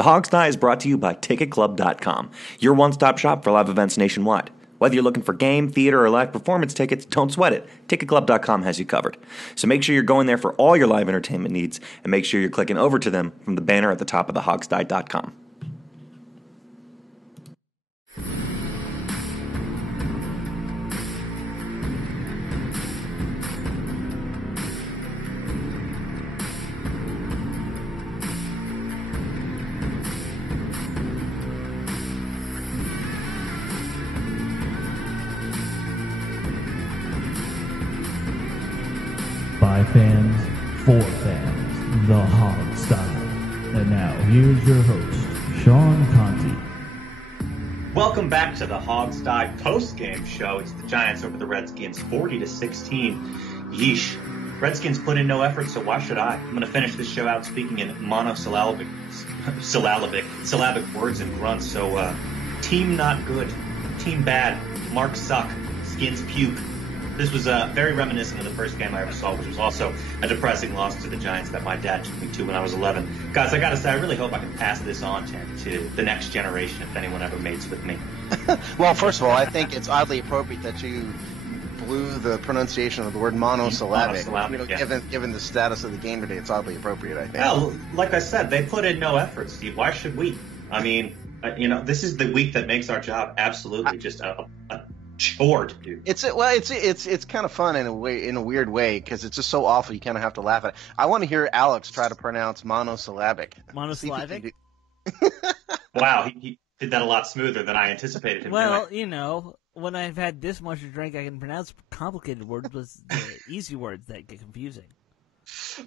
The Hog's Tie is brought to you by TicketClub.com, your one-stop shop for live events nationwide. Whether you're looking for game, theater, or live performance tickets, don't sweat it. TicketClub.com has you covered. So make sure you're going there for all your live entertainment needs, and make sure you're clicking over to them from the banner at the top of thehogstie.com. By fans, for fans, the Hog Style. And now, here's your host, Sean Conti. Welcome back to the Hog Style post-game show. It's the Giants over the Redskins, 40-16. Yeesh. Redskins put in no effort, so why should I? I'm going to finish this show out speaking in monosyllabic words and grunts. So, team not good, team bad, Mark suck, Skins puke. This was very reminiscent of the first game I ever saw, which was also a depressing loss to the Giants that my dad took me to when I was 11. Guys, I got to say, I really hope I can pass this on to the next generation if anyone ever mates with me. Well, first of all, I think it's oddly appropriate that you blew the pronunciation of the word monosyllabic. Given the status of the game today, it's oddly appropriate, I think. Well, like I said, they put in no effort, Steve. Why should we? I mean, this is the week that makes our job absolutely just a chore to do. It's kind of fun in a weird way because it's just so awful you kind of have to laugh at it. I want to hear Alex try to pronounce monosyllabic. Monosyllabic? Wow, he did that a lot smoother than I anticipated him doing. When I've had this much to drink, I can pronounce complicated words with the easy words that get confusing.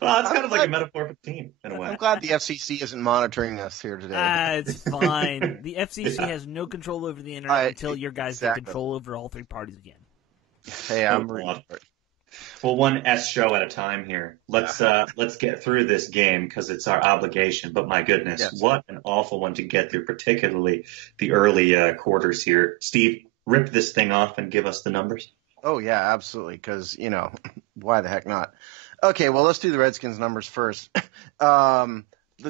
Well, it's kind of like a metaphor for the team, in a way. I'm glad the FCC isn't monitoring us here today. It's fine. The FCC has no control over the internet until your guys get control over all three parties again. Hey, I'm ready for it. Well, one S show at a time here. Let's get through this game because it's our obligation. But my goodness, yes. What an awful one to get through, particularly the early quarters here. Steve, rip this thing off and give us the numbers. Oh, yeah, absolutely, because, why the heck not? Okay, well, let's do the Redskins numbers first. The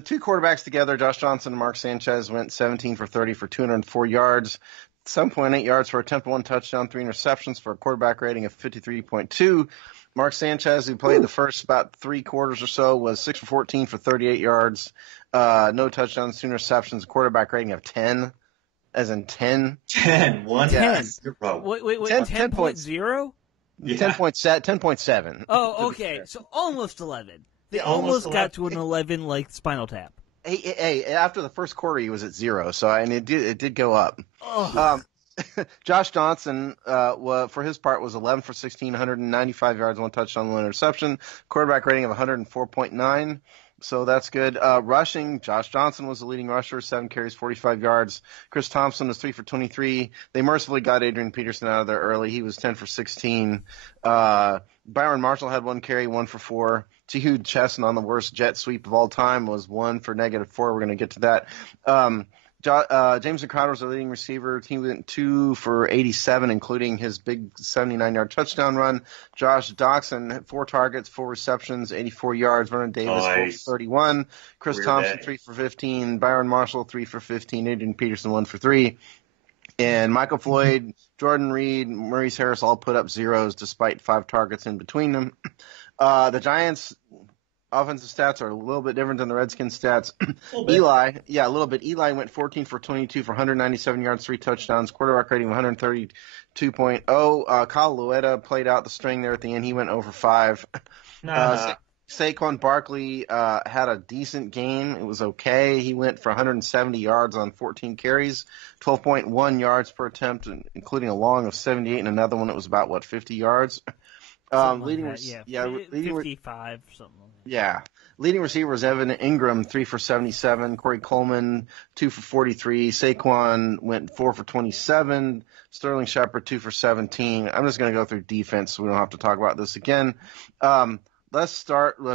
two quarterbacks together, Josh Johnson and Mark Sanchez, went 17 for 30 for 204 yards, 7.8 yards for attempt, 1 touchdown, 3 interceptions for a quarterback rating of 53.2. Mark Sanchez, who played the first about 3 quarters or so, was 6 for 14 for 38 yards, no touchdowns, 2 interceptions, a quarterback rating of 10. As in 10? 10. 1 10. 0. Wait, 10.0? Yeah. 10.7. Oh, okay. So almost 11. They almost got to an 11 like Spinal Tap. Hey, after the first quarter, he was at 0, and it did go up. Oh. Josh Johnson, for his part, was 11 for 16, 195 yards, 1 touchdown, 1 interception, quarterback rating of 104.9. So that's good. Rushing, Josh Johnson was the leading rusher, 7 carries, 45 yards. Chris Thompson was 3 for 23. They mercifully got Adrian Peterson out of there early. He was 10 for 16. Byron Marshall had 1 carry, 1 for 4. Tehu Chesson on the worst jet sweep of all time was 1 for -4. We're going to get to that. Jameson Crowder was the leading receiver. He went 2 for 87, including his big 79-yard touchdown run. Josh Doxson, 4 targets, 4 receptions, 84 yards. Vernon Davis, 4 for 31. Chris Thompson, 3 for 15. Byron Marshall, 3 for 15. Adrian Peterson, 1 for 3. And Michael Floyd, Jordan Reed, Maurice Harris all put up zeros despite 5 targets in between them. The Giants' offensive stats are a little bit different than the Redskins' stats. Eli, a little bit. Eli went 14 for 22 for 197 yards, 3 touchdowns, quarterback rating of 132.0. Kyle Luetta played out the string there at the end. He went over 5. Saquon Barkley had a decent game. It was okay. He went for 170 yards on 14 carries, 12.1 yards per attempt, including a long of 78 and another one that was about, 50 yards? Leading 55, something like that. Yeah. Leading receiver was Evan Ingram, 3 for 77. Corey Coleman, 2 for 43. Saquon went 4 for 27. Sterling Shepard, 2 for 17. I'm just going to go through defense so we don't have to talk about this again. Let's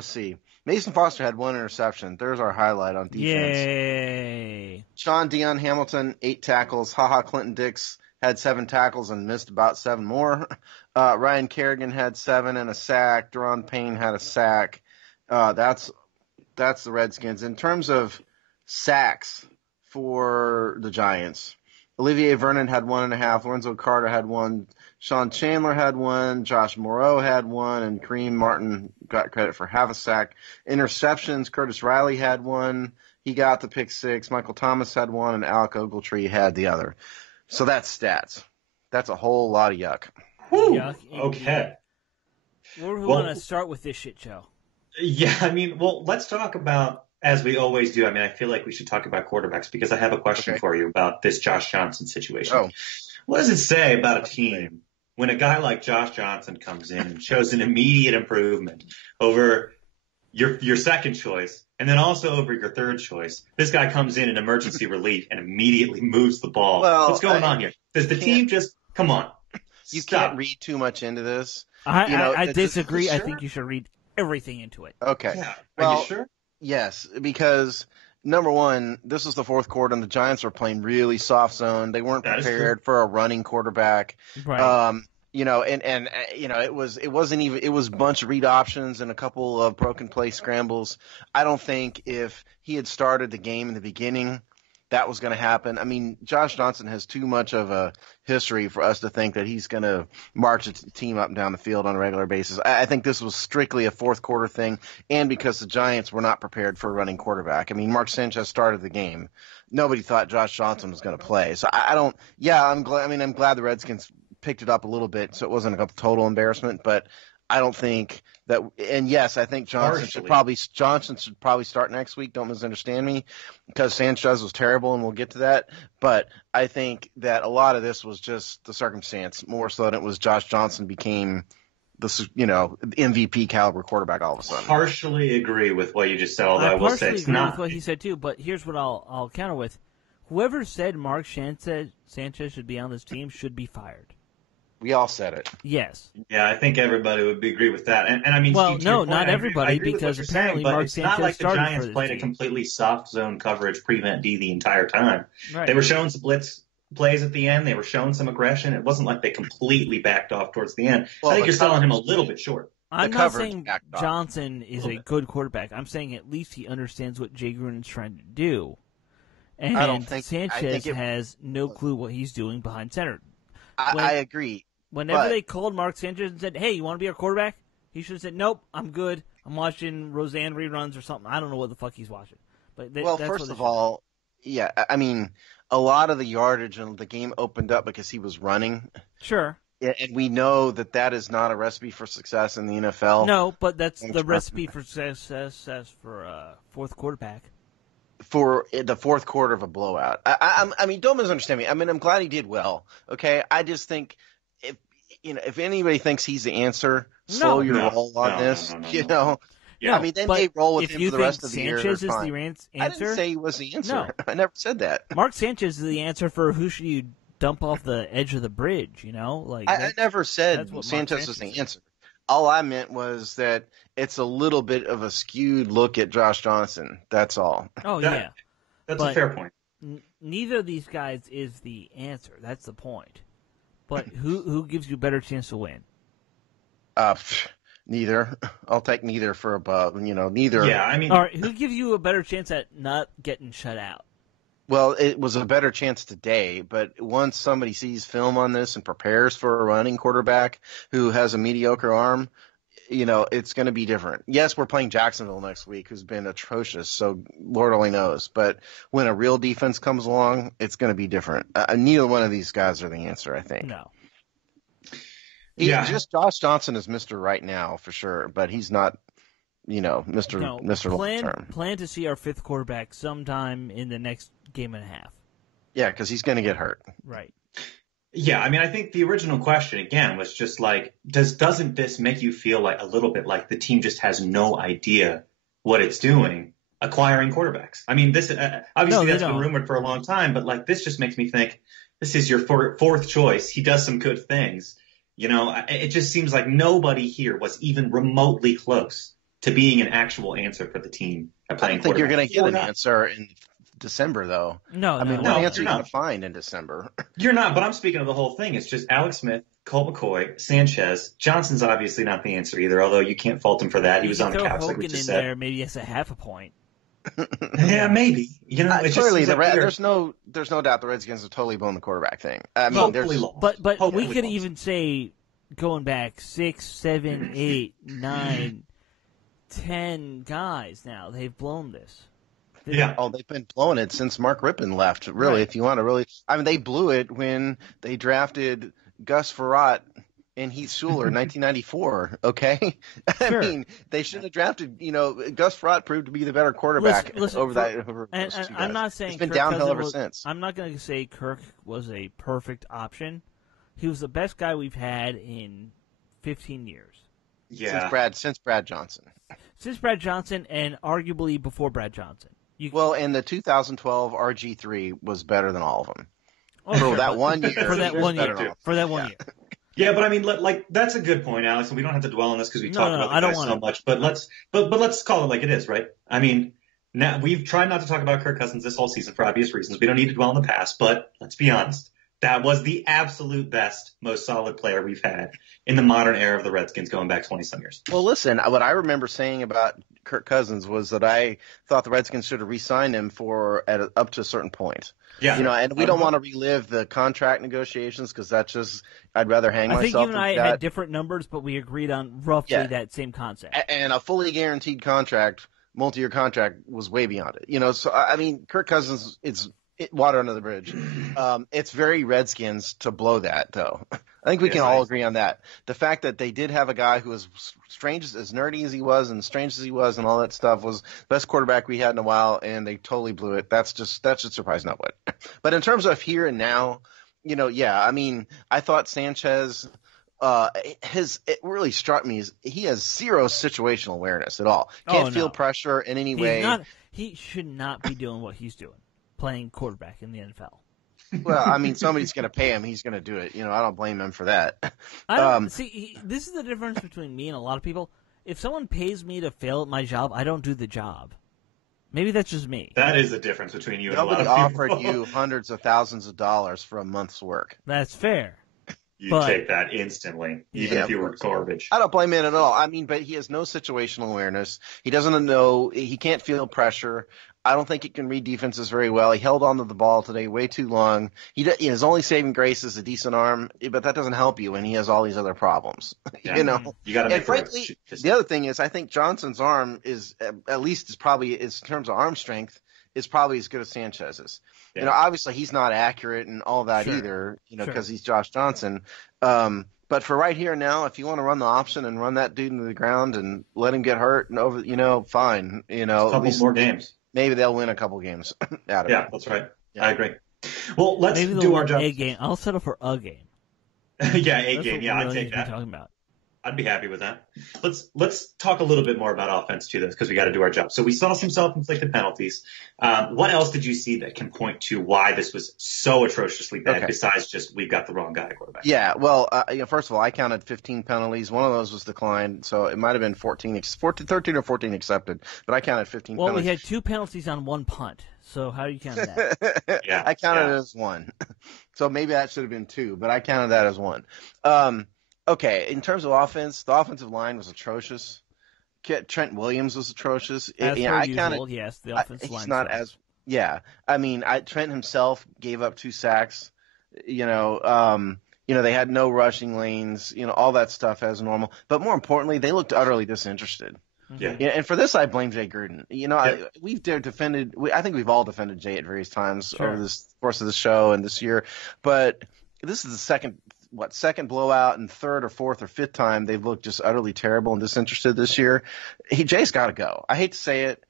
see. Mason Foster had 1 interception. There's our highlight on defense. Yay. Sean Dion Hamilton, 8 tackles. Clinton Dix had 7 tackles and missed about 7 more. Ryan Kerrigan had 7 and a sack. Deron Payne had a sack. That's the Redskins. In terms of Sacks for the Giants. Olivier Vernon had 1.5. Lorenzo Carter had 1. Sean Chandler had 1. Josh Moreau had 1. And Kareem Martin got credit for half a sack. Interceptions, Curtis Riley had 1. He got the pick 6. Michael Thomas had 1. And Alec Ogletree had the other. So that's stats. That's a whole lot of yuck. Whew. Yuck. Okay. Where do we want to start with this shit show? Yeah, I mean, well, let's talk about, as we always do, I mean, I feel like we should talk about quarterbacks because I have a question for you about this Josh Johnson situation. Oh. What does it say about a team when a guy like Josh Johnson comes in and shows an immediate improvement over your second choice and then also over your third choice? This guy comes in emergency relief and immediately moves the ball. Well, what's going on here? Does the team just, come on. You Stop. can't read too much into this. I disagree. Sure? I think you should read everything into it. Okay. Yeah. Well, Are you sure? Yes, because number one, this was the fourth quarter, and the Giants were playing really soft zone. They weren't prepared for a running quarterback. Right. It was a bunch of read options and a couple of broken play scrambles. I don't think if he had started the game in the beginning, that was going to happen. I mean, Josh Johnson has too much of a history for us to think that he's going to march a team up and down the field on a regular basis. I think this was strictly a fourth quarter thing, and because the Giants were not prepared for a running quarterback. I mean, Mark Sanchez started the game. Nobody thought Josh Johnson was going to play. So I'm glad the Redskins picked it up a little bit so it wasn't a total embarrassment, but I don't think that, and yes, I think Johnson should probably start next week. Don't misunderstand me, because Sanchez was terrible, and we'll get to that. But I think that a lot of this was just the circumstance more so than it was Josh Johnson became the MVP caliber quarterback all of a sudden. Partially agree with what you just said, although I will say it's not. With what he said too, but here's what I'll counter with: whoever said Mark Sanchez should be on this team should be fired. We all said it. Yes. Yeah, I think everybody would agree with that. And I mean, well, Steve, no, point, not everybody, because apparently Mark Sanchez started. It's not like the Giants played team. a completely soft zone coverage prevent D the entire time. Right. They were showing some blitz plays at the end. They were showing some aggression. It wasn't like they completely backed off towards the end. Well, I think you're selling him a little bit short. I'm not saying Johnson is a good quarterback. I'm saying at least he understands what Jay Gruden's trying to do. And Sanchez has no clue what he's doing behind center. I agree. Whenever they called Mark Sanchez and said, "Hey, you want to be our quarterback?" he should have said, "Nope, I'm good. I'm watching Roseanne reruns or something." I don't know what the fuck he's watching. But first of all, yeah, I mean, a lot of the yardage and the game opened up because he was running. Sure. And we know that is not a recipe for success in the NFL. No, but that's the recipe for success for a fourth quarterback. For the fourth quarter of a blowout. I mean, don't misunderstand me. I mean, I'm glad he did well. Okay, I just think if anybody thinks he's the answer, slow your roll on this. Yeah, I mean, they may roll with him for the rest of the year. Sanchez is the answer. I didn't say he was the answer. No. I never said that. Mark Sanchez is the answer for who should you dump off the edge of the bridge. I never said Sanchez was the answer. All I meant was that it's a little bit of a skewed look at Josh Johnson. That's all. Oh, yeah. That's a fair point. Neither of these guys is the answer. That's the point. But who gives you a better chance to win? Neither. I'll take neither for above. Neither. Yeah, I mean. All right, who gives you a better chance at not getting shut out? Well, it was a better chance today, but once somebody sees film on this and prepares for a running quarterback who has a mediocre arm, it's going to be different. Yes, we're playing Jacksonville next week, who's been atrocious, so Lord only knows. But when a real defense comes along, it's going to be different. Neither one of these guys are the answer, I think. No. Just Josh Johnson is Mr. Right now, for sure, but he's not, Mr. Long Term. Plan to see our fifth quarterback sometime in the next game and a half. Yeah, because he's going to get hurt. Right. Yeah, I mean, I think the original question, again, was just like, doesn't this make you feel like a little bit like the team just has no idea what it's doing acquiring quarterbacks? I mean, this obviously that's been rumored for a long time, but this just makes me think this is your fourth choice. He does some good things. It just seems like nobody here was even remotely close to being an actual answer for the team at playing quarterback. I think you're going to get an answer in December, though. What answer are you going to find in December? You're not, but I'm speaking of the whole thing. It's just Alex Smith, Colt McCoy, Sanchez. Johnson's obviously not the answer either, although you can't fault him for that. He was on the couch, like we just said. There, maybe it's a half a point. Yeah, maybe. Clearly, there's no doubt the Redskins have totally blown the quarterback thing. I mean, but we could even say going back 6, 7, 8, 9, 10 guys now they've blown this. Yeah. Oh, they've been blowing it since Mark Rippon left. Really, right. If you want to really, I mean, they blew it when they drafted Gus Frerotte and Heath Schuler in 1994. Okay, sure. I mean, they should have drafted. Gus Frerotte proved to be the better quarterback over those two guys. I'm not saying it's been Kirk downhill ever was, since. I'm not going to say Kirk was a perfect option. He was the best guy we've had in 15 years. Yeah, since Brad Johnson. Since Brad Johnson, and arguably before Brad Johnson. And the 2012 RG3 was better than all of them. For that 1 year. For that 1 year. For that 1 year. Yeah, but I mean, that's a good point, Alex, and we don't have to dwell on this because we talked about the guy so much. But let's call it like it is, right? I mean, now we've tried not to talk about Kirk Cousins this whole season for obvious reasons. We don't need to dwell on the past, but let's be honest. That was the absolute best, most solid player we've had in the modern era of the Redskins going back 20-some years. Well, listen, what I remember saying about Kirk Cousins was that I thought the Redskins should have re-signed him up to a certain point. Yeah. And we don't want to relive the contract negotiations because that's just I'd rather hang myself. I think you and I had different numbers, but we agreed on roughly that same concept. And a fully guaranteed contract, multi-year contract, was way beyond it. So I mean, Kirk Cousins, it's water under the bridge. It's very Redskins to blow that, though. I think we can all agree on that. The fact that they did have a guy who was strange, as nerdy as he was and strange as he was and all that stuff, was the best quarterback we had in a while, and they totally blew it. That should surprise not what. But in terms of here and now, I mean, I thought Sanchez, it really struck me as he has zero situational awareness at all. Can't feel pressure in any way. He should not be doing what he's doing, playing quarterback in the NFL. Well, I mean, somebody's going to pay him. He's going to do it. I don't blame him for that. This is the difference between me and a lot of people. If someone pays me to fail at my job, I don't do the job. Maybe that's just me. That is the difference between you and a lot of people. Nobody offered you hundreds of thousands of dollars for a month's work. That's fair. You take that instantly, even if you were garbage. I don't blame him at all. I mean, but he has no situational awareness. He doesn't know. He can't feel pressure. I don't think he can read defenses very well. He held onto the ball today way too long. His only saving grace is a decent arm, but that doesn't help you when he has all these other problems. Yeah. You got to make. And frankly, the other thing is, I think Johnson's arm is in terms of arm strength, is probably as good as Sanchez's. Yeah. Obviously he's not accurate and all that either. Because he's Josh Johnson. But for right here and now, if you want to run the option and run that dude into the ground and let him get hurt and over, fine. A couple more games. Maybe they'll win a couple games out of it. Yeah, that's right. Yeah. I agree. Well, let's do our job. A game. I'll settle for a game. Yeah, a game. Yeah, I'd take that. Talking about. I'd be happy with that. Let's talk a little bit more about offense to this because we got to do our job. So we saw some self-inflicted penalties. What else did you see that can point to why this was so atrociously bad besides just we've got the wrong guy at quarterback? Yeah, well, first of all, I counted 15 penalties. One of those was declined, so it might have been 13 or 14 accepted, but I counted 15 penalties. Well, we had 2 penalties on 1 punt, so how do you count that? Yeah, I counted it as 1. So maybe that should have been 2, but I counted that as 1. Okay, in terms of offense, the offensive line was atrocious. Trent Williams was atrocious. As per usual, yes, the offensive line. He's not as Yeah, I mean, Trent himself gave up 2 sacks. They had no rushing lanes. All that stuff as normal. But more importantly, they looked utterly disinterested. Yeah. And for this, I blame Jay Gruden. I think we've all defended Jay at various times over this course of the show and this year. But this is the second blowout and third or fourth or fifth time they've looked just utterly terrible and disinterested this year. Jay's got to go. I hate to say it.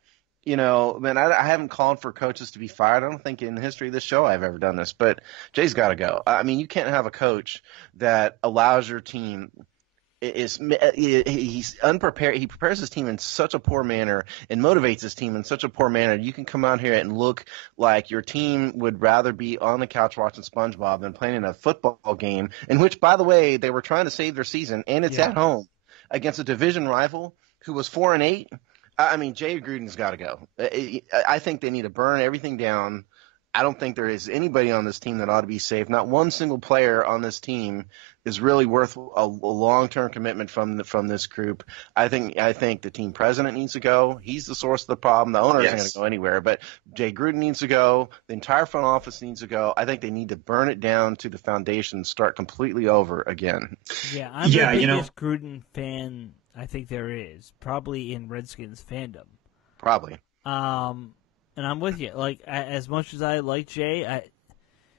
I haven't called for coaches to be fired. I don't think in the history of this show I've ever done this, but Jay's got to go. I mean, you can't have a coach that allows your team he's unprepared. He prepares his team in such a poor manner and motivates his team in such a poor manner. You can come out here and look like your team would rather be on the couch watching SpongeBob than playing in a football game, in which, by the way, they were trying to save their season, and it's at home against a division rival who was 4-8. I mean, Jay Gruden's got to go. I think they need to burn everything down I don't think there is anybody on this team that ought to be safe. Not one single player on this team is really worth a long-term commitment from this group. I think the team president needs to go. He's the source of the problem. The owner isn't going to go anywhere, but Jay Gruden needs to go. The entire front office needs to go. I think they need to burn it down to the foundation, start completely over again. Yeah, I'm the biggest Gruden fan I think there is, probably in Redskins fandom. Probably. And I'm with you. Like, as much as I like Jay,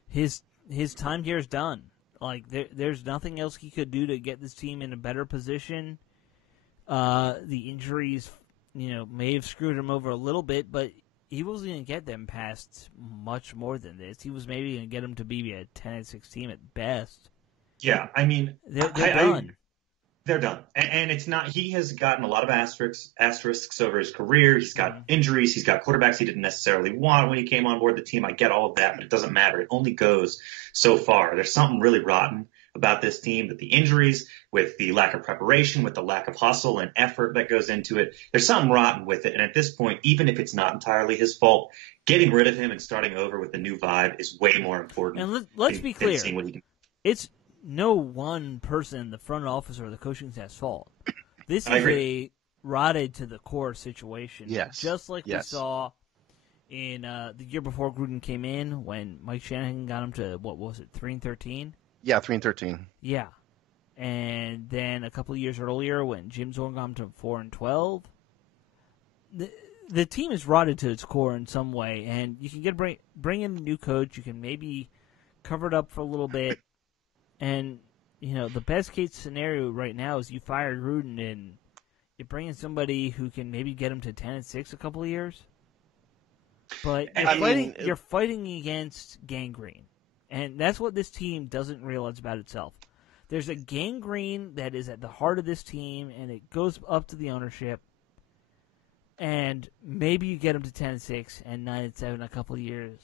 his time here is done. Like, there's nothing else he could do to get this team in a better position. The injuries, may have screwed him over a little bit, but he wasn't going to get them past much more than this. He was maybe going to get them to be a 10-6 team at best. Yeah, I mean, they're done. They're done. And it's not – he has gotten a lot of asterisks over his career. He's got injuries. He's got quarterbacks he didn't necessarily want when he came on board the team. I get all of that, but it doesn't matter. It only goes so far. There's something really rotten about this team, that the injuries, with the lack of preparation, with the lack of hustle and effort that goes into it, there's something rotten with it. And at this point, even if it's not entirely his fault, getting rid of him and starting over with a new vibe is way more important. And let's be clear. It's no one person in the front office or the coaching staff's fault. This is a rotted to the core situation. Yes. Just like we saw in the year before Gruden came in, when Mike Shanahan got him to, 3-13? Yeah, 3-13. Yeah. And then a couple of years earlier, when Jim Zorn got him to 4-12. The team is rotted to its core in some way, and you can bring in a new coach. You can maybe cover it up for a little bit. And, the best case scenario right now is you fire Gruden and you bring in somebody who can maybe get him to 10-6 a couple of years. But you're fighting against gangrene. And that's what this team doesn't realize about itself. There's a gangrene that is at the heart of this team, and it goes up to the ownership. And maybe you get them to 10-6 and 9-7 in a couple of years.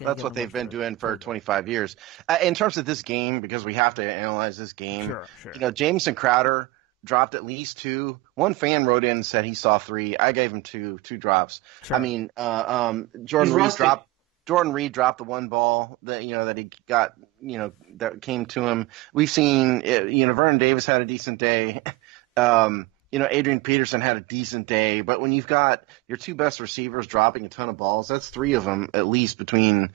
That's what they've been doing for 25 years. In terms of this game, because we have to analyze this game, sure. Jameson Crowder dropped at least 2. One fan wrote in and said he saw 3. I gave him two drops. Sure. I mean, Jordan Reed dropped the one ball that that he got, that came to him. We've seen, Vernon Davis had a decent day. Adrian Peterson had a decent day, but when you've got your 2 best receivers dropping a ton of balls, that's 3 of them at least between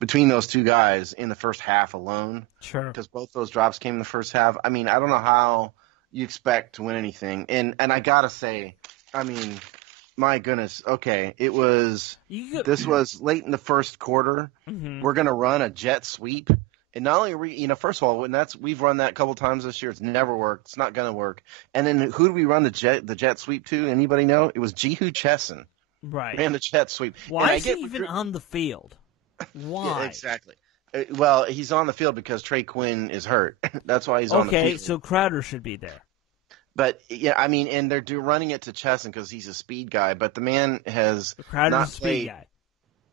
those 2 guys in the first half alone. Sure. Because both those drops came in the first half. I mean, I don't know how you expect to win anything. And I gotta say, I mean, my goodness, okay, this was late in the first quarter. Mm-hmm. We're gonna run a jet sweep. And not only are we, first of all, we've run that a couple times this year. It's never worked. It's not going to work. And then who did we run the jet sweep to? Anybody know? It was Jehu Chesson. Right. Ran the jet sweep. Why is he even on the field? Why? Yeah, exactly. Well, he's on the field because Trey Quinn is hurt. That's why he's on the field. Okay, so Crowder should be there. But, yeah, I mean, and they're running it to Chesson because he's a speed guy. But the man has Crowder's a speed guy.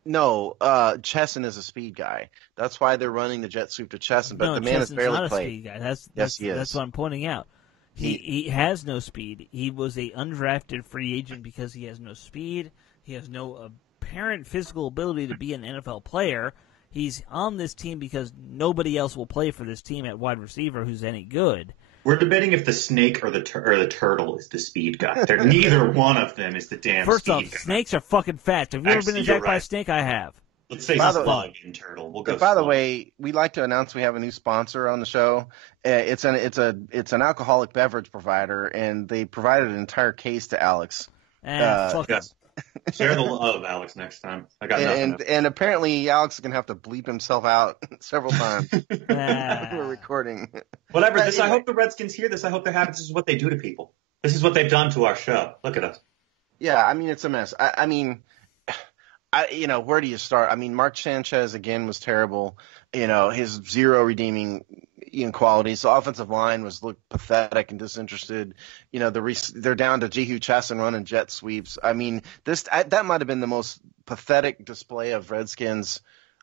No, Chesson is a speed guy. That's why they're running the jet sweep to Chesson. But the man has barely not played. A speed guy. Yes, he is. That's what I'm pointing out. He has no speed. He was a undrafted free agent because he has no speed. He has no apparent physical ability to be an NFL player. He's on this team because nobody else will play for this team at wide receiver who's any good. We're debating if the snake or the turtle is the speed guy. Neither one of them is the damn First speed off, guy. Snakes are fucking fast. Have you ever been attacked by a snake? I have. Let's say slug and turtle. We'll go. By the way, we'd like to announce we have a new sponsor on the show. It's an alcoholic beverage provider, and they provided an entire case to Alex. Fuck it. Share the love, Alex, next time. I got nothing. And apparently Alex is going to have to bleep himself out several times. We're recording. Whatever. I hope the Redskins hear this. I hope this is what they do to people. This is what they've done to our show. Look at us. Yeah, I mean, it's a mess. I mean, where do you start? I mean, Mark Sanchez, again, was terrible. His zero redeeming qualities. The offensive line looked pathetic and disinterested. They're down to Jehu Chesson running jet sweeps. I mean, that might have been the most pathetic display of Redskins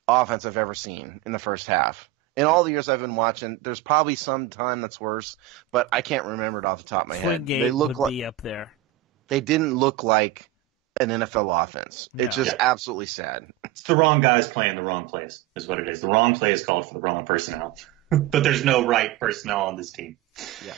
offense I've ever seen in the first half. In all the years I've been watching, there's probably some time that's worse, but I can't remember it off the top of my head. They look would be up there. They didn't look like an NFL offense. It's just absolutely sad. It's the wrong guys playing the wrong plays, is what it is. The wrong play is called for the wrong personnel. But there's no right personnel on this team. Yeah.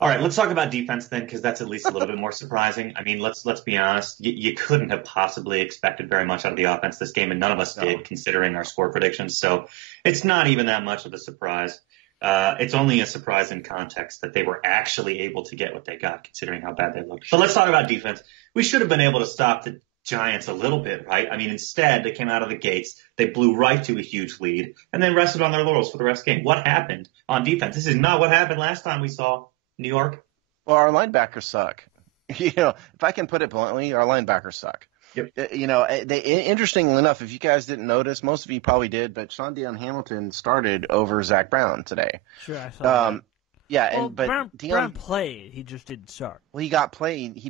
All right, let's talk about defense then, because that's at least a little bit more surprising. I mean, let's be honest. You couldn't have possibly expected very much out of the offense this game, and none of us did, considering our score predictions. So it's not even that much of a surprise. It's only a surprise in context that they were actually able to get what they got, considering how bad they looked. But let's talk about defense. We should have been able to stop the Giants a little bit, right? I mean, instead, they came out of the gates, they blew right to a huge lead, and then rested on their laurels for the rest of the game. What happened on defense? This is not what happened last time we saw New York. Well, our linebackers suck. If I can put it bluntly, our linebackers suck. Yep. Interestingly enough, if you guys didn't notice, most of you probably did, but Sean Deion Hamilton started over Zach Brown today. Sure, I saw that. Yeah, well, Brown played. He just didn't start. Well, he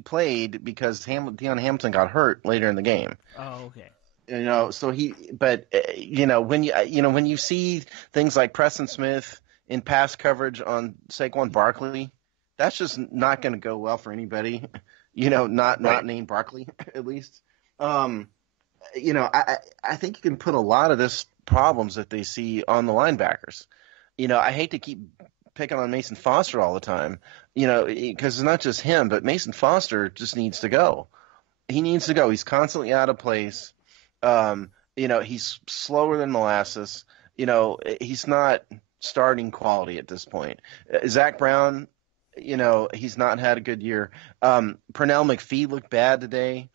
played because Deion Hamilton got hurt later in the game. Oh, okay. When you see things like Preston Smith in pass coverage on Saquon Barkley, that's just not going to go well for anybody. Not named Barkley, at least. I think you can put a lot of this problems that they see on the linebackers. I hate to keep picking on Mason Foster all the time, because it's not just him, but Mason Foster just needs to go. He needs to go. He's constantly out of place. He's slower than molasses. He's not starting quality at this point. Zach Brown, he's not had a good year. Pernell McPhee looked bad today.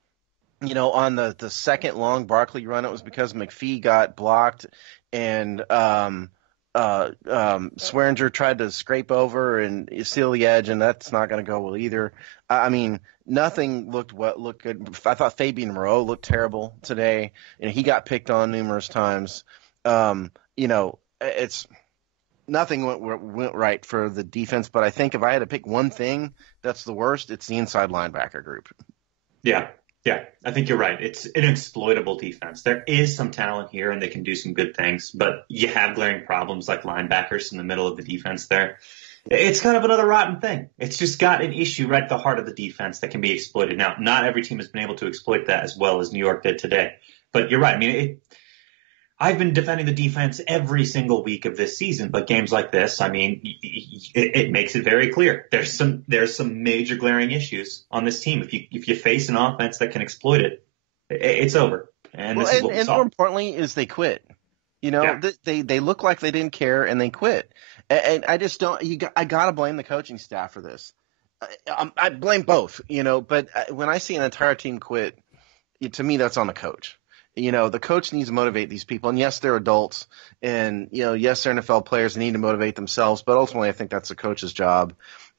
On the second long Barkley run, it was because McPhee got blocked and Swearinger tried to scrape over and seal the edge, and that's not going to go well either. I mean, nothing looked good. I thought Fabian Moreau looked terrible today, and he got picked on numerous times. It's nothing went right for the defense, but I think if I had to pick one thing that's the worst, it's the inside linebacker group. Yeah, I think you're right. It's an exploitable defense. There is some talent here, and they can do some good things, but you have glaring problems like linebackers in the middle of the defense there. It's kind of another rotten thing. It's just got an issue right at the heart of the defense that can be exploited. Now, not every team has been able to exploit that as well as New York did today, but you're right. I mean, I've been defending the defense every single week of this season, but games like this, I mean, it makes it very clear. There's some major glaring issues on this team. If you face an offense that can exploit it, it's over. And this is what we saw. More importantly is they quit. They look like they didn't care and they quit. And I just don't. I gotta blame the coaching staff for this. I blame both. But when I see an entire team quit, to me that's on the coach. The coach needs to motivate these people. And yes, they're adults. And, yes, they're NFL players. They need to motivate themselves. But ultimately, I think that's the coach's job.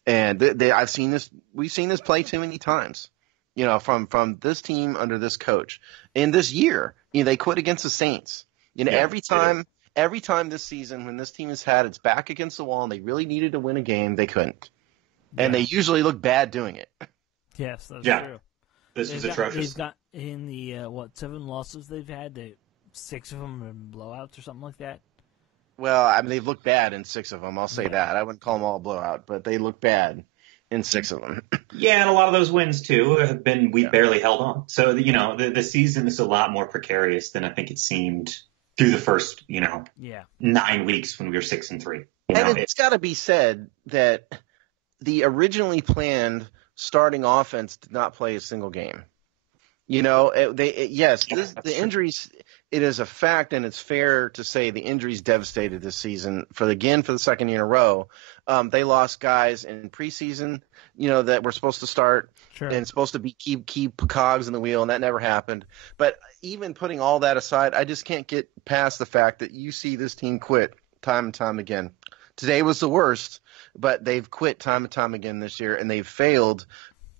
And we've seen this play too many times, from this team under this coach. And this year, they quit against the Saints. Every time this season when this team has had its back against the wall and they really needed to win a game, they couldn't. Yeah. And they usually look bad doing it. Yes, that's true. This was atrocious. He's got in the 7 losses they've had, 6 of them have been blowouts or something like that. Well, I mean, they've looked bad in 6 of them. I'll say that. I wouldn't call them all a blowout, but they look bad in 6 of them. Yeah, and a lot of those wins too have been barely held on. So the season is a lot more precarious than I think it seemed through the first 9 weeks when we were 6-3. And it's got to be said that the originally planned starting offense did not play a single game. The injuries, it is a fact, and it's fair to say the injuries devastated this season for the second year in a row. They lost guys in preseason, that were supposed to start and supposed to be key cogs in the wheel, and that never happened. But even putting all that aside, I just can't get past the fact that you see this team quit time and time again. Today was the worst, but they've quit time and time again this year, and they've failed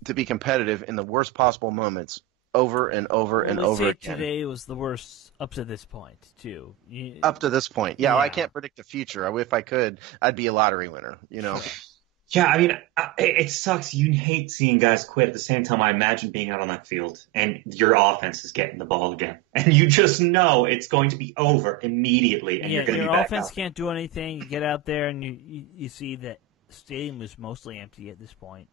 to be competitive in the worst possible moments over and over and over again. Today was the worst up to this point, too. Up to this point. Yeah, well, I can't predict the future. If I could, I'd be a lottery winner, Yeah, I mean, it sucks. You hate seeing guys quit. At the same time, I imagine being out on that field and your offense is getting the ball again. And you just know it's going to be over immediately, and you're going to be back out. Your offense can't do anything. You get out there, and you see that the stadium was mostly empty at this point.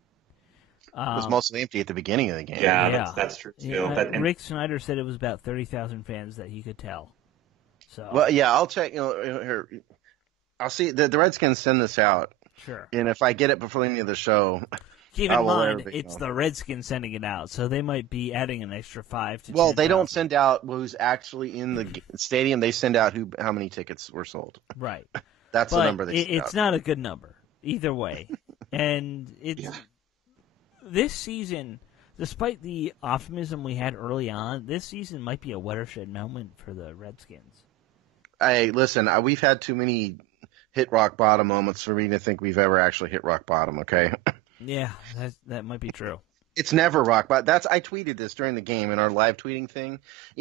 It was mostly empty at the beginning of the game. Yeah. That's true too. Yeah, Rick Snyder said it was about 30,000 fans that he could tell. So. Well, yeah, I'll check. Here, I'll see. The Redskins send this out. Sure. And if I get it before the end of the show, keep in mind it's the Redskins sending it out, so they might be adding an extra 5 to. Well, they don't send out who's actually in the stadium. They send out how many tickets were sold. Right. That's the number they send it's out. not a good number either way, and this season, despite the optimism we had early on, this season might be a watershed moment for the Redskins. Hey, listen, we've had too many hit rock bottom moments for me to think we've ever actually hit rock bottom, okay? Yeah, that might be true. It's never rock bottom. I tweeted this during the game in our live tweeting thing.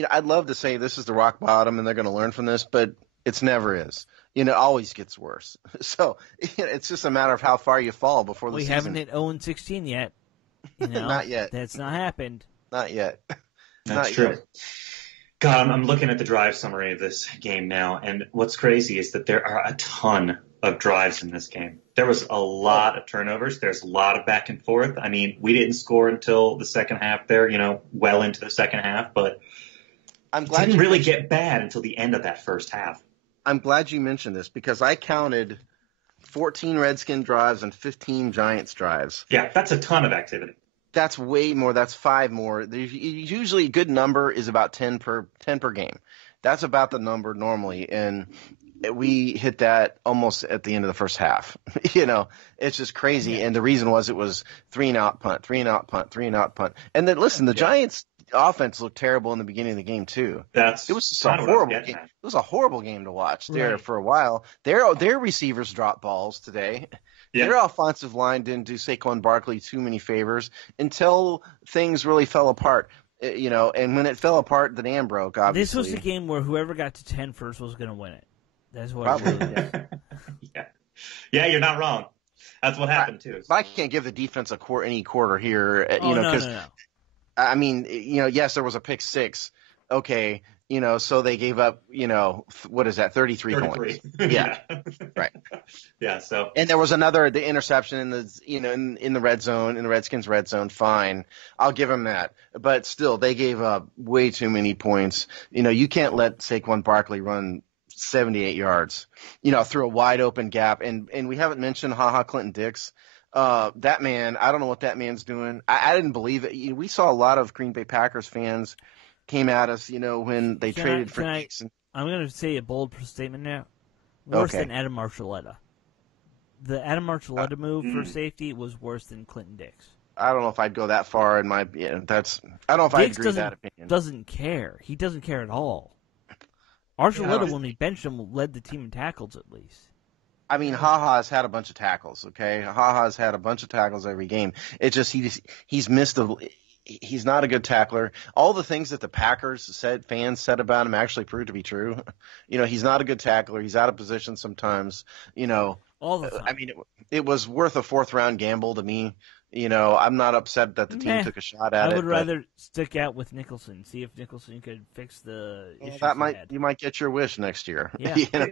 I'd love to say this is the rock bottom and they're going to learn from this, but it never is. It always gets worse. So it's just a matter of how far you fall before the season. We haven't hit 0-16 yet. Not yet. That's not happened. Not yet. That's true. God, I'm looking at the drive summary of this game now, and what's crazy is that there are a ton of drives in this game. There was a lot of turnovers. There's a lot of back and forth. I mean, we didn't score until the second half there, well into the second half, but it didn't really get bad until the end of that first half. I'm glad you mentioned this because I counted 14 Redskin drives and 15 Giants drives. Yeah, that's a ton of activity. That's way more. That's 5 more. Usually a good number is about 10 per game. That's about the number normally. And we hit that almost at the end of the first half. It's just crazy. Yeah. And the reason was it was 3-and-out punt, 3-and-out punt, 3-and-out punt. And then listen, the Giants offense looked terrible in the beginning of the game too. It was just a horrible game. It was a horrible game to watch there for a while. Their receivers dropped balls today. Yeah. Their offensive line didn't do Saquon Barkley too many favors until things really fell apart. And when it fell apart, the dam broke, obviously. This was the game where whoever got to 10 first was going to win it. That's what it really did. Yeah, you're not wrong. That's what happened, too. But I can't give the defense any quarter here, No. I mean, yes, there was a pick six. Okay. So they gave up, what is that? 33 points. Yeah. Right. Yeah. So. And there was the interception in the, in the red zone, in the Redskins red zone. Fine. I'll give them that. But still, they gave up way too many points. You can't let Saquon Barkley run 78 yards, through a wide open gap. And we haven't mentioned Clinton Dix. That man, I don't know what that man's doing. I didn't believe it. We saw a lot of Green Bay Packers fans came at us, when they traded for Dix. I'm going to say a bold statement now. Worse than Adam Marcelletta. The Adam Marcelletta move for safety was worse than Clinton Dix. I don't know if I'd go that far in my. I don't know if I agree with that opinion. Doesn't care. He doesn't care at all. Marcelletta, when we benched him, led the team in tackles at least. I mean, HaHa's had a bunch of tackles. Okay, HaHa's had a bunch of tackles every game. It's just he's missed He's not a good tackler. All the things that the Packers fans said about him actually proved to be true. He's not a good tackler. He's out of position sometimes. All the time. I mean, it was worth a 4th-round gamble to me. I'm not upset that the team took a shot at it. I would rather stick out with Nicholson, see if Nicholson could fix the issues. You might get your wish next year. Yeah.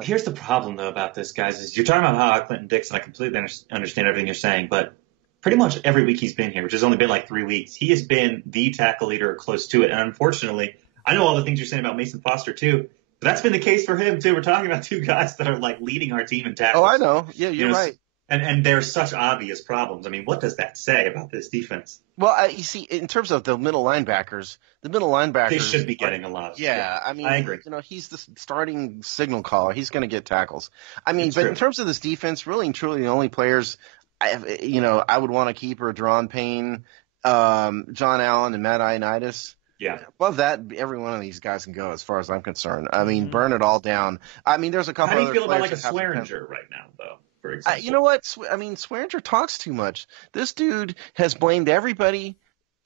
Here's the problem, though, about this, guys, is you're talking about Clinton Dix, and I completely understand everything you're saying, but pretty much every week he's been here, which has only been like 3 weeks, he has been the tackle leader or close to it. And unfortunately, I know all the things you're saying about Mason Foster too, but that's been the case for him too. We're talking about 2 guys that are like leading our team in tackles. Oh, I know. Yeah, you're right. And there's such obvious problems. I mean, what does that say about this defense? Well, you see, in terms of the middle linebackers, they should be getting a lot. Yeah, I mean, I agree. He's the starting signal caller. He's going to get tackles. I mean, It's but true. in terms of this defense, really and truly, the only players I would want to keep are Deron Payne, John Allen, and Matt Ioannidis. Yeah. Above that, every one of these guys can go, as far as I'm concerned. I mean, burn it all down. I mean, there's a couple. How do you other feel about players like a that have Swearinger right now, though? For example, you know what? I mean, Swearinger talks too much. This dude has blamed everybody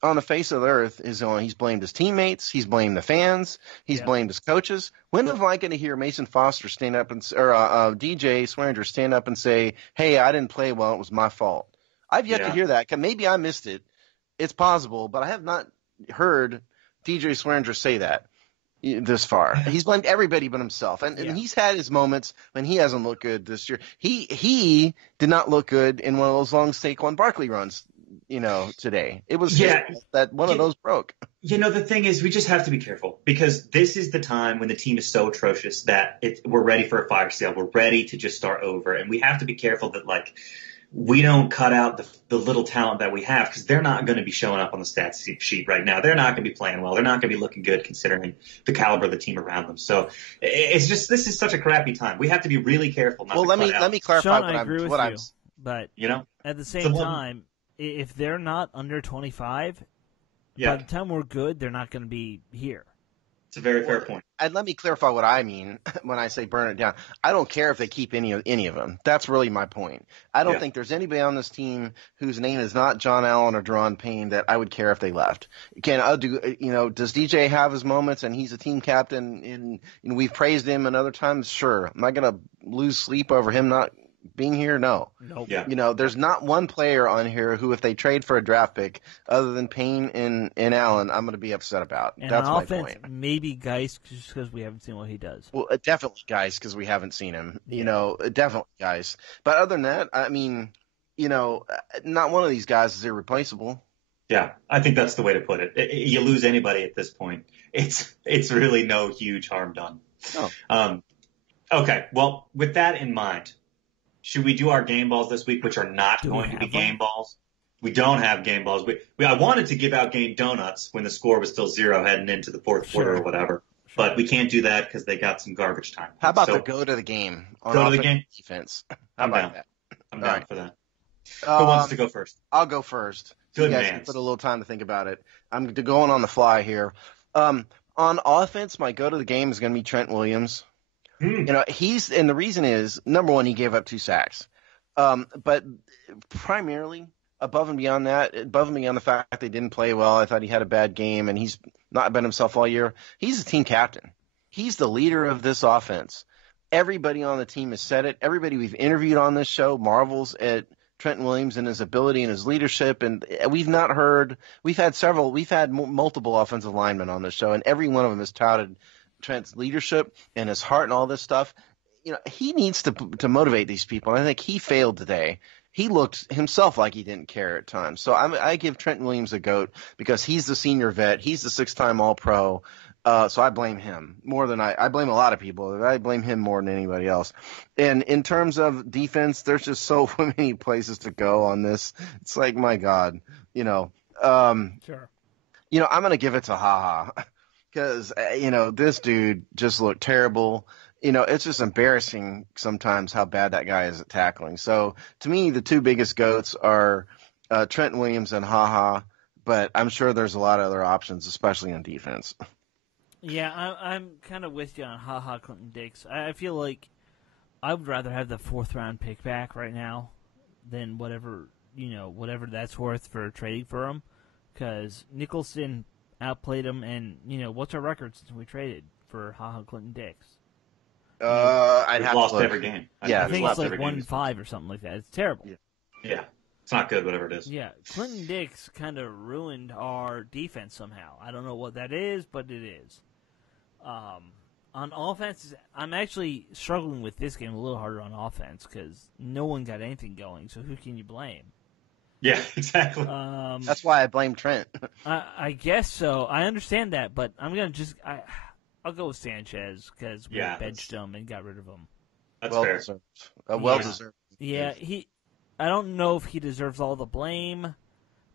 on the face of the earth. He's blamed his teammates. He's blamed the fans. He's blamed his coaches. When am I going to hear Mason Foster stand up or DJ Swearinger stand up and say, "Hey, I didn't play well. It was my fault." I've yet to hear that. Maybe I missed it. It's possible, but I have not heard DJ Swearinger say that this far. He's blamed everybody but himself. And he's had his moments when he hasn't looked good this year. He did not look good in one of those long Saquon Barkley runs today. It was his fault that one of those broke. The thing is, we just have to be careful because this is the time when the team is so atrocious that we're ready for a fire sale. We're ready to just start over. And we have to be careful that, we don't cut out the little talent that we have because they're not going to be showing up on the stats sheet right now. They're not going to be playing well. They're not going to be looking good considering the caliber of the team around them. So it's just, this is such a crappy time. We have to be really careful. Let me clarify. Sean, I agree with you, but at the same time, if they're not under 25, by the time we're good, they're not going to be here. It's a very fair point. And let me clarify what I mean when I say burn it down. I don't care if they keep any of them. That's really my point. I don't think there's anybody on this team whose name is not John Allen or Deron Payne that I would care if they left. Does DJ have his moments and he's a team captain and we've praised him and other times? Sure. Am I going to lose sleep over him not being here? No. Nope. Yeah. There's not one player on here who, if they trade for a draft pick other than Payne and Allen, I'm going to be upset about. And that's on my offense, point. Maybe Geist, just because we haven't seen what he does. Well, definitely Geist, because we haven't seen him. Definitely Geist. But other than that, I mean, not one of these guys is irreplaceable. Yeah, I think that's the way to put it. You lose anybody at this point, it's really no huge harm done. No. Okay, well, with that in mind, should we do our game balls this week, which are not going to be game balls? We don't have game balls. I wanted to give out game donuts when the score was still 0 heading into the fourth quarter or whatever. But we can't do that because they got some garbage time. How about the go to the game? Go to the game? Defense. I'm down. That? I'm down for that. Who wants to go first? I'll go first. Good you guys man. can put a little time to think about it. I'm going on the fly here. On offense, my go to the game is going to be Trent Williams. And the reason is, number one, he gave up 2 sacks. But primarily, above and beyond the fact they didn't play well, I thought he had a bad game and he's not been himself all year. He's a team captain. He's the leader of this offense. Everybody on the team has said it. Everybody we've interviewed on this show marvels at Trent Williams and his ability and his leadership. And we've had multiple offensive linemen on this show, and every one of them has touted Trent's leadership and his heart and all this stuff. He needs to motivate these people. And I think he failed today. He looked himself like he didn't care at times. So I give Trent Williams a GOAT because he's the senior vet. He's the 6-time All-Pro. So I blame him more than I blame a lot of people. But I blame him more than anybody else. And in terms of defense, there's just so many places to go on this. It's like, my God, Sure. I'm going to give it to HaHa. Because, this dude just looked terrible. It's just embarrassing sometimes how bad that guy is at tackling. So, to me, the 2 biggest GOATs are Trent Williams and HaHa, but I'm sure there's a lot of other options, especially on defense. Yeah, I'm kind of with you on HaHa Clinton Dix. I feel like I would rather have the 4th-round pick back right now than whatever that's worth for trading for him, because Nicholson outplayed him, and what's our record since we traded for HaHa Clinton Dix? I'd have lost to look. every game. I think it's like 1-5 or something like that. It's terrible. Yeah, it's not good, whatever it is. Yeah, Clinton Dix kind of ruined our defense somehow. I don't know what that is, but it is. On offense, I'm actually struggling with this game a little harder on offense because no one got anything going, so who can you blame? Yeah, exactly. That's why I blame Trent. I guess so. I understand that, but I'm going to I'll go with Sanchez because we benched him and got rid of him. That's well fair. Deserved. Well deserved. Yeah, I don't know if he deserves all the blame,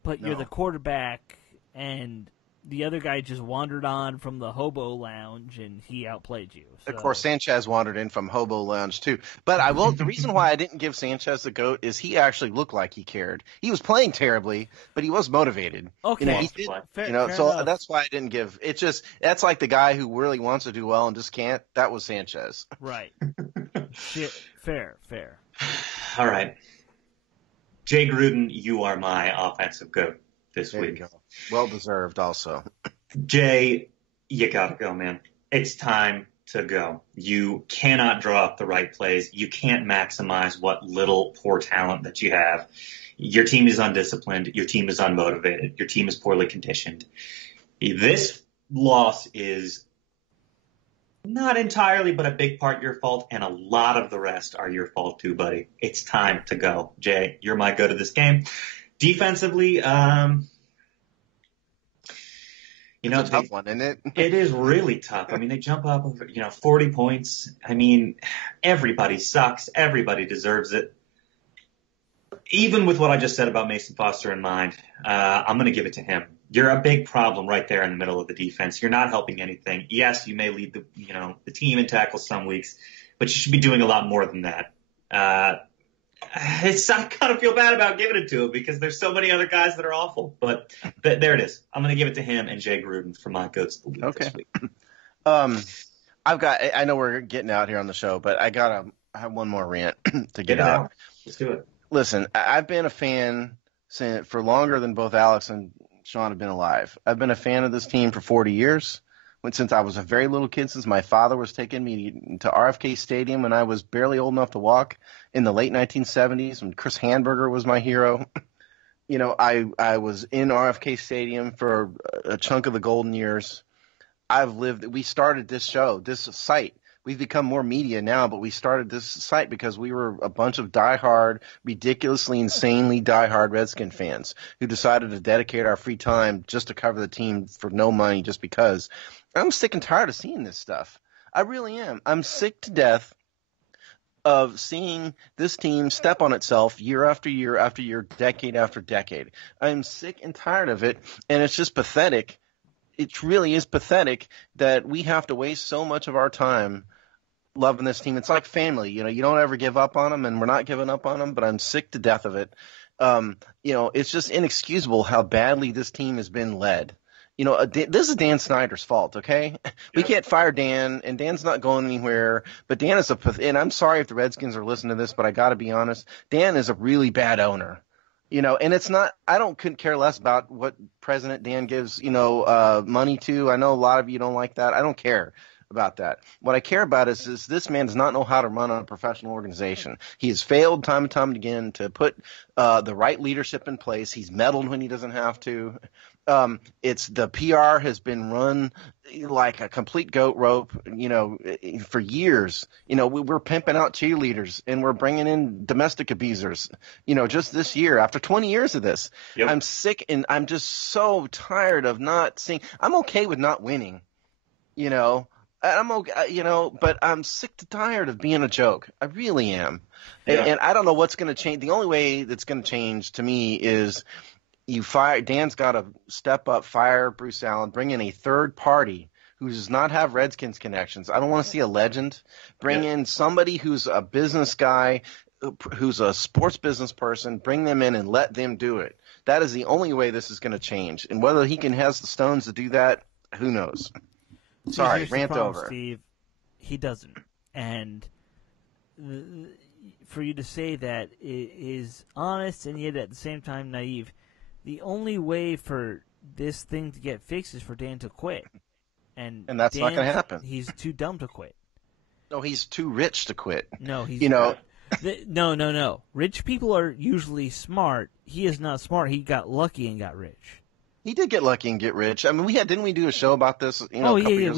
but you're the quarterback, and the other guy just wandered on from the hobo lounge, and he outplayed you. So. Of course, Sanchez wandered in from hobo lounge too. But the reason why I didn't give Sanchez the GOAT is he actually looked like he cared. He was playing terribly, but he was motivated. Okay, he did, fair so enough. that's why I didn't give. It's just that's like the guy who really wants to do well and just can't. That was Sanchez. Right. Fair. All right. Jay Gruden, you are my offensive GOAT this There week. you go. Well deserved also. Jay, you gotta go, man. It's time to go. You cannot draw up the right plays. You can't maximize what little poor talent that you have. Your team is undisciplined. Your team is unmotivated. Your team is poorly conditioned. This loss is not entirely, but a big part your fault, and a lot of the rest are your fault too, buddy. It's time to go. Jay, you're my go to this game. Defensively, It's a tough one, isn't it? It is really tough. I mean, they jump up, 40 points. I mean, everybody sucks. Everybody deserves it. Even with what I just said about Mason Foster in mind, I'm going to give it to him. You're a big problem right there in the middle of the defense. You're not helping anything. Yes, you may lead the team in tackles some weeks, but you should be doing a lot more than that. I kind of feel bad about giving it to him because there's so many other guys that are awful. But there it is. I'm going to give it to him and Jay Gruden for my goats of the week this week. I know we're getting out here on the show, but I have one more rant to get out. Let's do it. Listen, I've been a fan for longer than both Alex and Sean have been alive. I've been a fan of this team for 40 years. Since I was a very little kid, since my father was taking me to RFK Stadium when I was barely old enough to walk in the late 1970s when Chris Hanburger was my hero. I was in RFK Stadium for a chunk of the golden years. We started this show, this site. We've become more media now, but we started this site because we were a bunch of diehard, ridiculously, insanely diehard Redskin fans who decided to dedicate our free time just to cover the team for no money just because. I'm sick and tired of seeing this stuff. I really am. I'm sick to death of seeing this team step on itself year after year after year, decade after decade. I'm sick and tired of it, and it's just pathetic. It really is pathetic that we have to waste so much of our time loving this team. It's like family. You don't ever give up on them, and we're not giving up on them, but I'm sick to death of it. It's just inexcusable how badly this team has been led. This is Dan Snyder's fault, okay? We can't fire Dan, and Dan's not going anywhere, but Dan is and I'm sorry if the Redskins are listening to this, but I got to be honest, Dan is a really bad owner. And it's not – couldn't care less about what President Dan gives, money to. I know a lot of you don't like that. I don't care about that. What I care about is this man does not know how to run a professional organization. He has failed time and time again to put the right leadership in place. He's meddled when he doesn't have to. It's the PR has been run like a complete goat rope, for years. We're pimping out cheerleaders and we're bringing in domestic abusers, just this year after 20 years of this. Yep. I'm sick and I'm just so tired of not seeing. I'm okay with not winning, I'm okay, but I'm sick to tired of being a joke. I really am. Yeah. And I don't know what's going to change. The only way that's going to change to me is Dan's got to step up, fire Bruce Allen, bring in a third party who does not have Redskins connections. I don't want to see a legend. Bring in somebody who's a business guy, who's a sports business person. Bring them in and let them do it. That is the only way this is going to change. And whether he has the stones to do that, who knows? Sorry, rant over. Steve, he doesn't. And for you to say that is honest and yet at the same time naive. The only way for this thing to get fixed is for Dan to quit. And that's not going to happen. He's too dumb to quit. No, he's too rich to quit. No, he's not. No. Rich people are usually smart. He is not smart. He got lucky and got rich. He did get lucky and get rich. I mean, didn't we do a show about this? We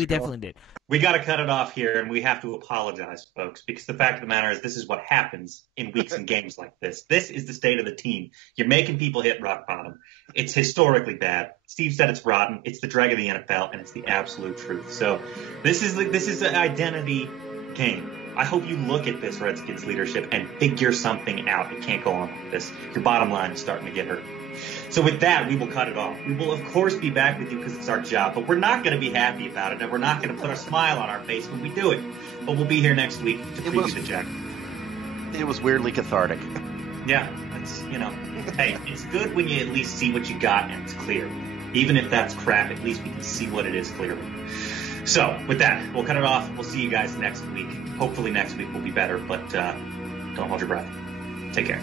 definitely did. We got to cut it off here, and we have to apologize, folks, because the fact of the matter is this is what happens in weeks and games like this. This is the state of the team. You're making people hit rock bottom. It's historically bad. Steve said it's rotten. It's the drag of the NFL, and it's the absolute truth. So this is an identity game. I hope you look at this Redskins leadership and figure something out. It can't go on like this. Your bottom line is starting to get hurt. So with that, we will cut it off. We will, of course, be back with you because it's our job, but we're not going to be happy about it, and we're not going to put a smile on our face when we do it. But we'll be here next week to preview the Jack. It was weirdly cathartic. Yeah, hey, it's good when you at least see what you got and it's clear. Even if that's crap, at least we can see what it is clearly. So with that, we'll cut it off. We'll see you guys next week. Hopefully next week will be better, but don't hold your breath. Take care.